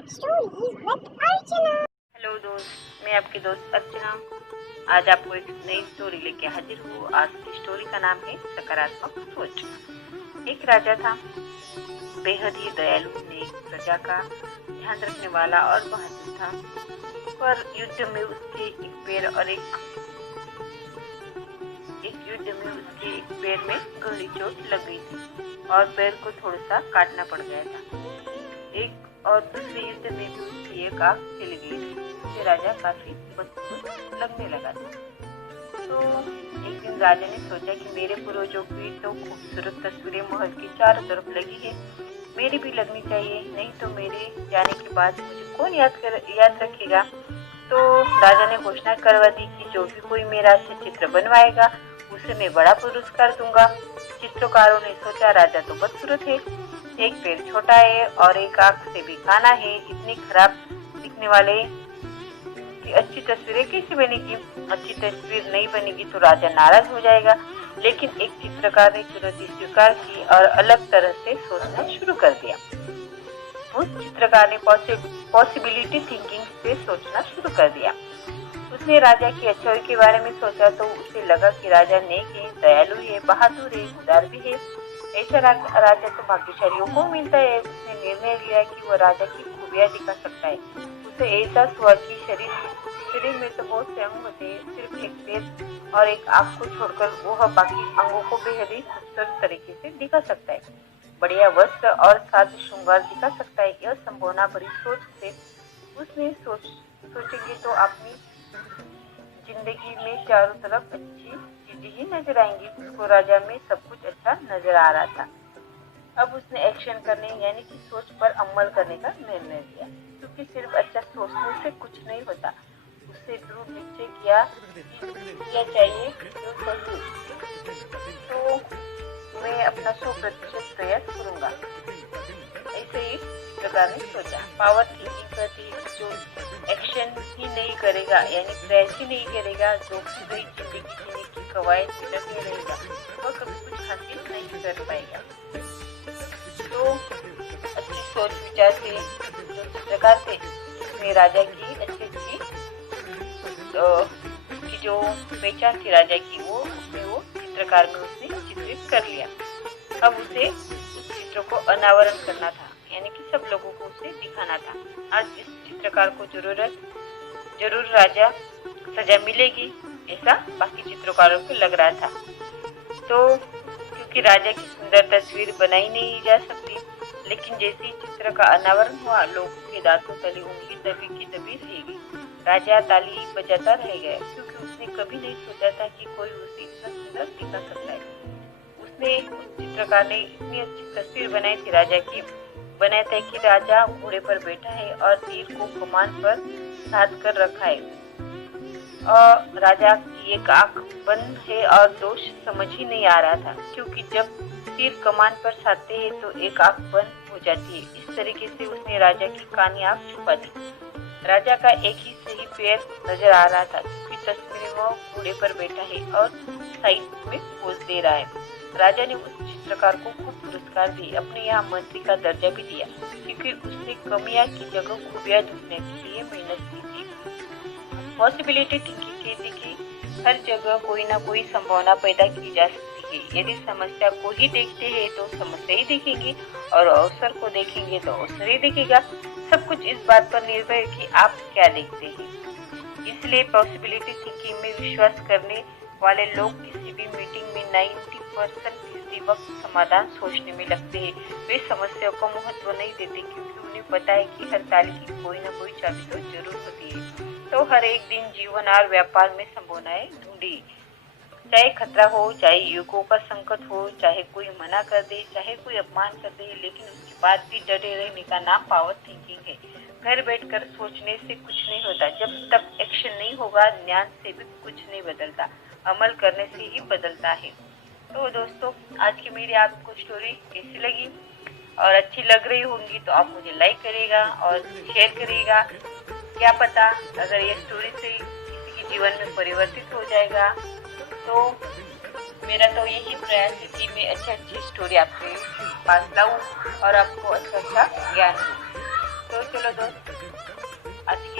Hello दोस्त, मैं आपकी दोस्त अर्चना। आज आपको एक नई स्टोरी लेके हाजिर हूँ। आज की स्टोरी का नाम है सकारात्मक सोच। एक राजा था, बेहद ही दयालु, नेक, प्रजा का ध्यान रखने वाला और बहादुर था। पर युद्ध में उसके एक पैर में गहरी चोट लग गई थी और पैर को थोड़ा सा काटना पड़ गया था। एक और दूसरे युद्ध में भी उसकी एक आंख चली गई थी। उससे राजा काफी बदसूरत लगने लगा था। तो एक दिन राजा ने सोचा कि मेरे पूर्वजों की तो खूबसूरत तस्वीरें महल की चारों तरफ लगी है, मेरी भी लगनी चाहिए, नहीं तो मेरे जाने के बाद मुझे कौन याद रखेगा। तो राजा ने घोषणा करवा दी कि जो भी कोई मेरा अच्छा चित्र बनवाएगा उसे मैं बड़ा पुरस्कार दूंगा। चित्रकारों ने सोचा, राजा तो बदसूरत है, एक पैर छोटा है और एक आंख से भी काना है, इतनी खराब दिखने वाले कि अच्छी तस्वीरें कैसे बनेगी। अच्छी तस्वीर नहीं बनेगी तो राजा नाराज हो जाएगा। लेकिन एक चित्रकार ने चुनौती स्वीकार की और अलग तरह से सोचना शुरू कर दिया। उस चित्रकार ने पॉसिबिलिटी थिंकिंग से सोचना शुरू कर दिया। उसने राजा की अच्छाई के बारे में सोचा तो उसे लगा कि राजा नेक है, दयालु है, बहादुर है, उदार भी है। ऐसा राजा तो भाग्यशालियों को मिलता है। उसने निर्णय लिया कि वह राजा की खूबियां दिखा सकता है। उसे एहसास हुआ कि शरीर में तो बहुत से अंग होते हैं, सिर्फ एक पैर और एक आंख को छोड़कर वह बाकी अंगों को बेहद ही खूबसूरत तरीके से दिखा सकता है, बढ़िया वस्त्र और साज श्रृंगार दिखा सकता है। यह संभावना भरी सोच से उसने सोचेंगे तो अपनी जिंदगी में चारों तरफ अच्छी चीजें ही नजर आएंगी। उसको राजा में सब कुछ अच्छा नजर आ रहा था। अब उसने एक्शन करने यानी कि सोच पर अमल करने का निर्णय लिया, क्योंकि सिर्फ अच्छा सोचने से कुछ नहीं होता। उससे दृढ़ निश्चय किया चाहिए जो सही, तो मैं अपना 100% प्रयास करूंगा। ऐसे ही प्रकार ने सोचा। पावर थिंकिंग कहती है जो एक्शन ही नहीं करेगा यानी प्रयास ही नहीं करेगा, जो पूरी जिंदगी जीने की कवायद में लगे रहेगा, वह कभी कुछ हासिल नहीं कर पाएगा। तो अच्छी सोच विचार से जो चित्रकार थे, उसने राजा की अच्छी की जो पहचान थी राजा की, वो चित्रकार में उसने चित्रित कर लिया। अब उसे उस चित्र को अनावरण करना था, यानी कि सब लोगों को उसे दिखाना था। आज इस चित्रकार को जरूर राजा सजा मिलेगी, ऐसा बाकी चित्रकारों को लग रहा था। तो क्योंकि राजा की सुंदर तस्वीर बनाई नहीं जा सकती, लेकिन जैसे चित्र का अनावरण हुआ, लोगों के दांतों तले उंगली दबी की दबी रह गई। राजा ताली बजाता रह गया, क्योंकि उसने कभी नहीं सोचा था कि कोई उसे इतना सुंदर दिखा सकता है। उसने उस चित्रकार ने इतनी अच्छी तस्वीर बनाई थी राजा की, बनाया था कि राजा घोड़े पर बैठा है और तीर को कमान पर साध कर रखा है और राजा की एक आंख बंद है और दोष समझ ही नहीं आ रहा था, क्योंकि जब तीर कमान पर साधते हैं तो एक आंख बंद हो जाती है। इस तरीके से उसने राजा की कानी आंख छुपा दी। राजा का एक ही सही पैर नजर आ रहा था, क्योंकि तस्वीर में वो घोड़े पर बैठा है और साइड में पोज दे रहा है। राजा ने उस चित्रकार को खूब पुरस्कार दिए, अपने यहाँ मंत्री का दर्जा भी दिया, क्योंकि उसने कमियां की जगह खूबियां ढूंढने के लिए मेहनत की थी। पॉसिबिलिटी थिंकिंग कहती कि हर जगह कोई ना कोई संभावना पैदा की जा सकती है। यदि समस्या को ही देखते हैं तो समस्या ही दिखेगी और अवसर को देखेंगे तो अवसर ही दिखेगा। सब कुछ इस बात पर निर्भर है कि आप क्या देखते हैं। इसलिए पॉसिबिलिटी थिंकिंग में विश्वास करने वाले लोग किसी भी मीटिंग में 90% किसी वक्त समाधान सोचने में लगते हैं। वे समस्या को महत्व नहीं देते, क्योंकि उन्हें पता है कि हर ताले की कोई न कोई चाबी तो जरूर होती है। तो हर एक दिन जीवन और व्यापार में संभावनाएं ढूंढी, चाहे खतरा हो, चाहे युगों का संकट हो, चाहे कोई मना कर दे, चाहे कोई अपमान कर दे, लेकिन उसके बाद भी डटे रहने का नाम पावर थिंकिंग है। घर बैठकर सोचने से कुछ नहीं होता, जब तक एक्शन नहीं होगा। ज्ञान से भी कुछ नहीं बदलता, अमल करने से ही बदलता है। तो दोस्तों, आज की मेरी आपको स्टोरी कैसी लगी और अच्छी लग रही होंगी तो आप मुझे लाइक करिएगा और शेयर करिएगा। क्या पता अगर ये स्टोरी से किसी के जीवन में परिवर्तित हो जाएगा। तो मेरा तो यही प्रयास है कि मैं अच्छी स्टोरी आपके पास लाऊं और आपको अच्छा ज्ञान दूं। तो चलो दोस्त, आज की